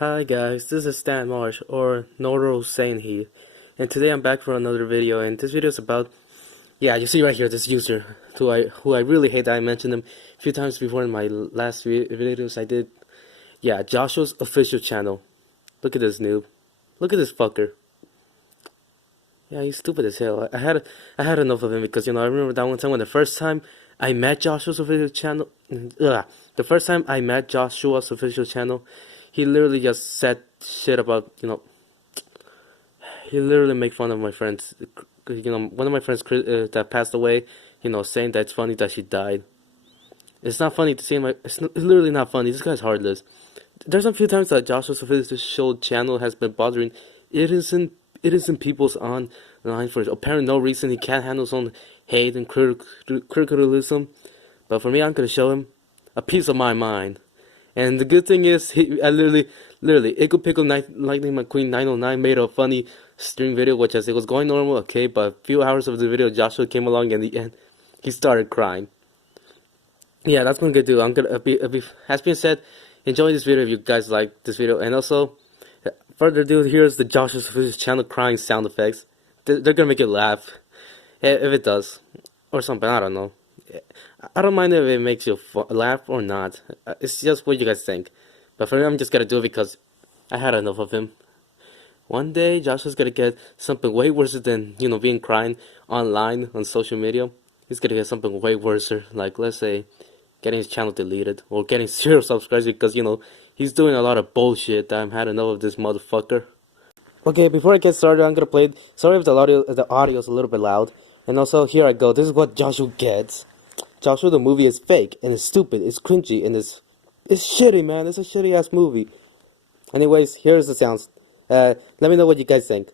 Hi guys, this is Stan Marsh, or Noro Sainhe, and today I'm back for another video, and this video is about, you see right here, this user, who I really hate that I mentioned him a few times before in my last videos I did. Yeah, Joshua's official channel. Look at this noob. Look at this fucker. Yeah, he's stupid as hell. I had enough of him because, I remember that one time when the first time I met Joshua's official channel, he literally just said shit about, he literally made fun of my friends. One of my friends that passed away, saying that it's funny that she died. It's not funny to see him. It's literally not funny. This guy's heartless. There's a few times that Joshua's official channel has been bothering innocent people's online for apparent no reason. He can't handle his own hate and criticism. But for me, I'm gonna show him a piece of my mind. And the good thing is, I literally, Ickle Pickle Lightning McQueen 909 made a funny stream video, which as it was going normal, okay, but a few hours of the video, Joshua came along, and in the end, he started crying. Yeah, that's what I'm gonna do. As being said, enjoy this video if you guys like this video, and also, further ado, here's the Joshua's official channel crying sound effects. They're gonna make you laugh, if it does, or something, I don't know. I don't mind if it makes you laugh or not. It's just what you guys think. But for me, I'm just gonna do it because I had enough of him. One day, Joshua's gonna get something way worse than, being crying online on social media. He's gonna get something way worse, like, let's say, getting his channel deleted, or getting 0 subscribers because, he's doing a lot of bullshit. I've had enough of this motherfucker. Okay, before I get started, I'm gonna play it. Sorry if the audio's a little bit loud. And also, here I go. This is what Joshua gets. Joshua, the movie is fake, and it's stupid, it's cringy, and it's shitty, man. It's a shitty ass movie. Anyways, here's the sounds. Let me know what you guys think.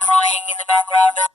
Crying in the background.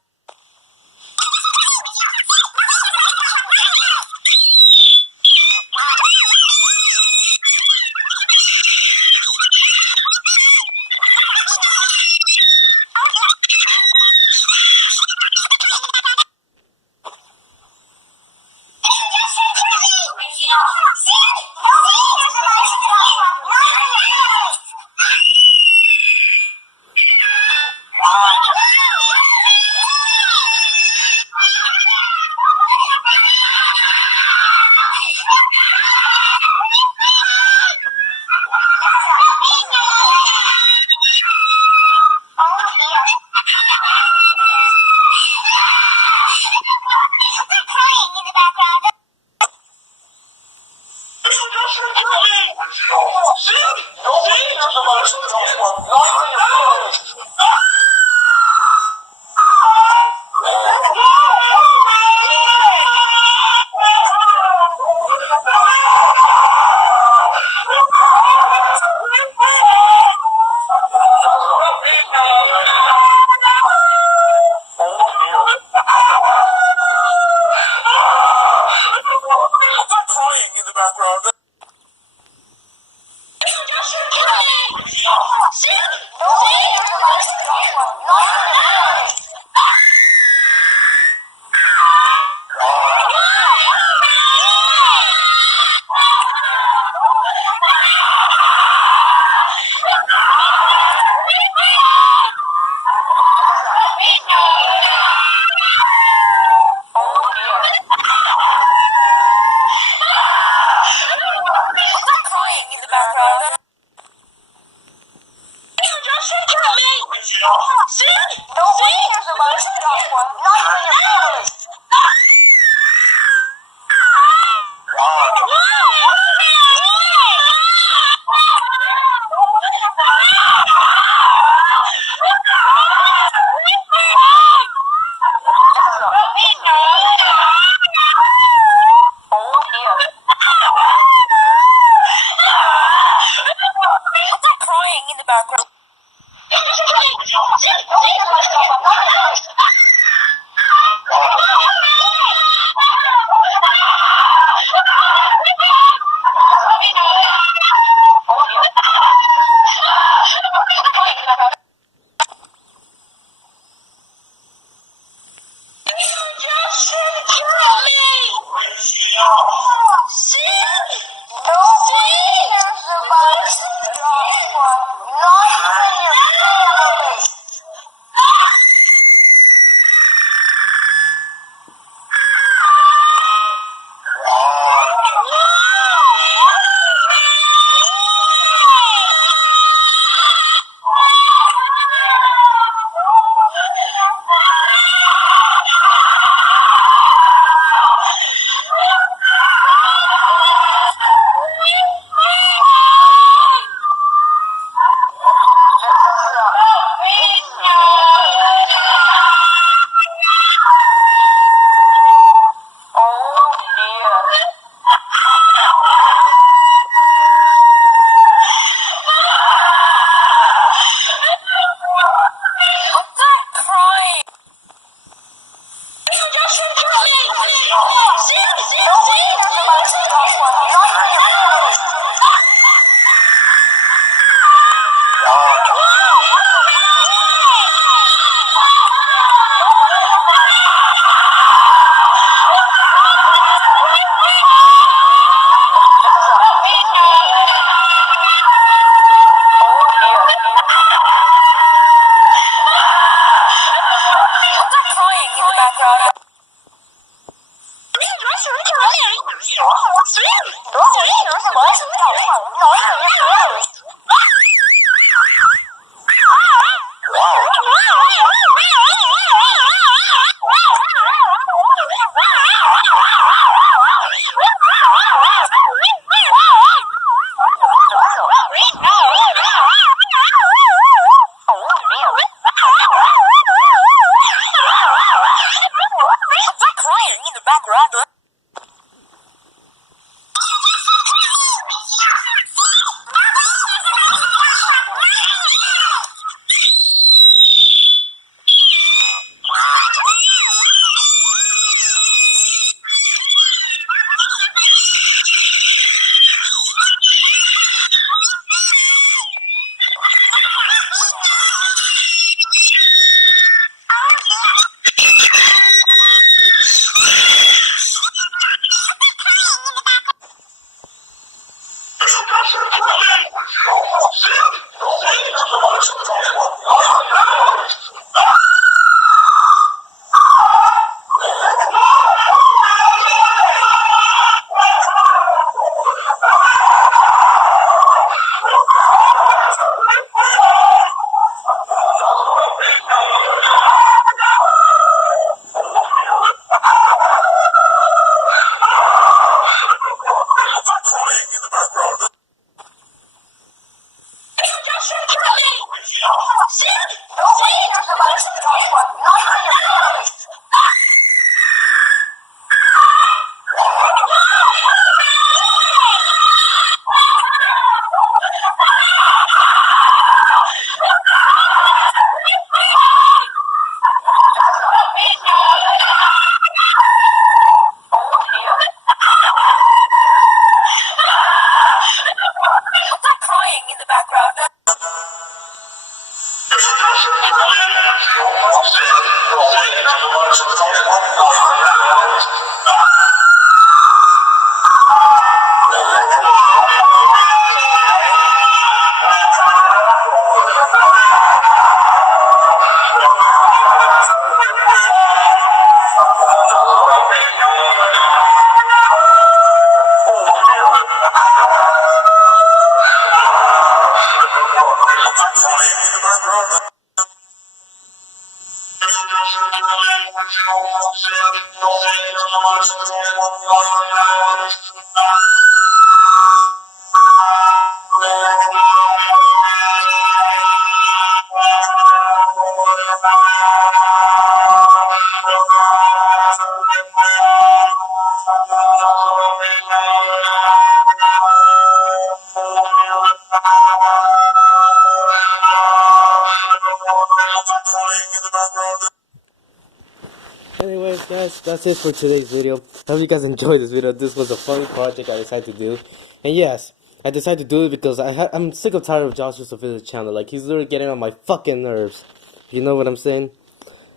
Anyways, guys, that's it for today's video. I hope you guys enjoyed this video. This was a funny project I decided to do. And yes, I decided to do it because I'm sick of tired of Josh Joseph's channel. Like, he's literally getting on my fucking nerves. You know what I'm saying?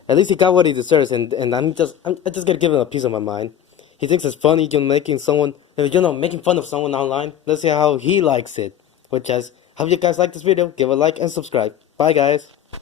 At least he got what he deserves, and I just gotta give him a piece of my mind. He thinks it's funny, making making fun of someone online. Let's see how he likes it. Which, guys, hope you guys like this video. Give a like and subscribe. Bye, guys.